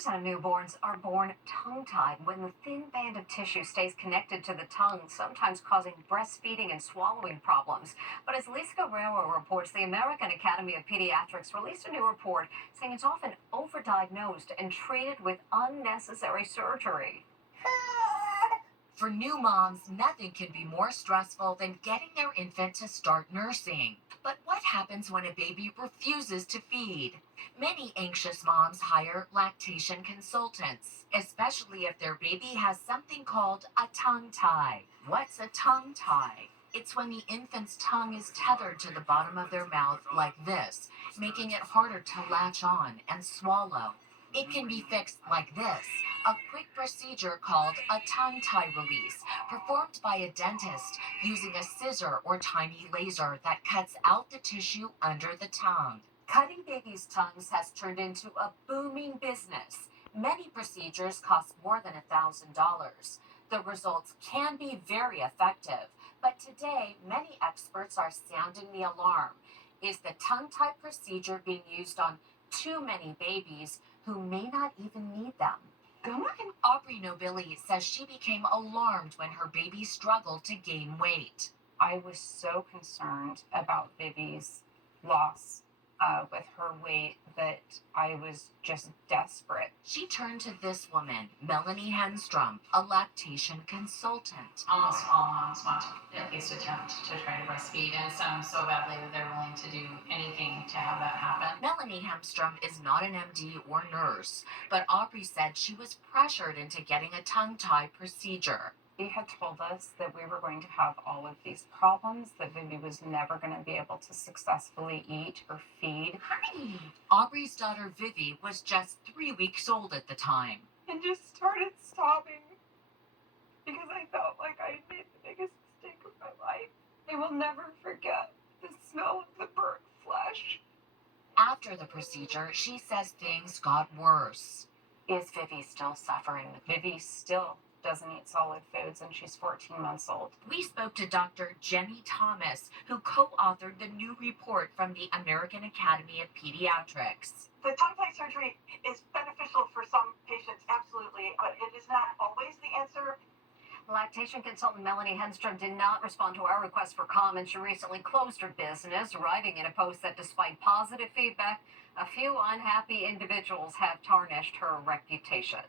80% of newborns are born tongue-tied when the thin band of tissue stays connected to the tongue, sometimes causing breastfeeding and swallowing problems. But as Lisa Guerrero reports, the American Academy of Pediatrics released a new report saying it's often overdiagnosed and treated with unnecessary surgery. For new moms, nothing can be more stressful than getting their infant to start nursing. But what happens when a baby refuses to feed? Many anxious moms hire lactation consultants, especially if their baby has something called a tongue tie. What's a tongue tie? It's when the infant's tongue is tethered to the bottom of their mouth like this, making it harder to latch on and swallow. It can be fixed like this, a quick procedure called a tongue tie release, performed by a dentist using a scissor or tiny laser that cuts out the tissue under the tongue. Cutting babies' tongues has turned into a booming business. Many procedures cost more than $1,000. The results can be very effective, but today many experts are sounding the alarm. Is the tongue tie procedure being used on too many babies who may not even need them? Aubrey Nobili says she became alarmed when her baby struggled to gain weight. I was so concerned about Vivi's loss with her weight that I was just desperate. She turned to this woman, Melanie Henstrom, a lactation consultant. Almost all moms want to at least attempt to try to breastfeed, and some so badly that they're willing to do anything to have that happen. Melanie Henstrom is not an MD or nurse, but Aubrey said she was pressured into getting a tongue tie procedure. He had told us that we were going to have all of these problems, that Vivi was never going to be able to successfully eat or feed. Honey! Aubrey's daughter Vivi was just 3 weeks old at the time. And just started sobbing because I felt like I had made the biggest mistake of my life. I will never forget the smell of the burnt flesh. After the procedure, she says things got worse. Is Vivi still suffering? Vivi still doesn't eat solid foods, and she's 14 months old. We spoke to Dr. Jenny Thomas, who co-authored the new report from the American Academy of Pediatrics. The tongue tie surgery is beneficial for some patients, absolutely, but it is not always the answer. Lactation consultant Melanie Henstrom did not respond to our request for comment. She recently closed her business, writing in a post that despite positive feedback, a few unhappy individuals have tarnished her reputation.